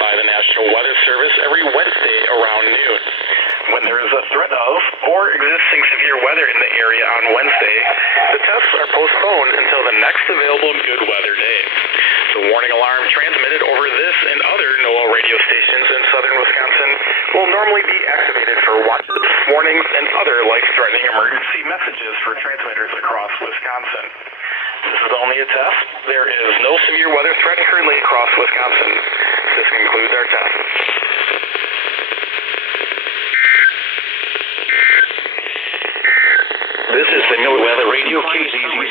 by the National Weather Service every Wednesday around noon. When there is a threat of or existing severe weather in the area on Wednesday, the tests are postponed until the next available good weather day. The warning alarm transmitted over this and other NOAA radio stations in southern Wisconsin will normally be activated for watches, warnings, and other life-threatening emergency messages for transmitters across Wisconsin. This is only a test. There is no severe weather threat currently across Wisconsin. This concludes our test. This is the NOAA Weather Radio KZZ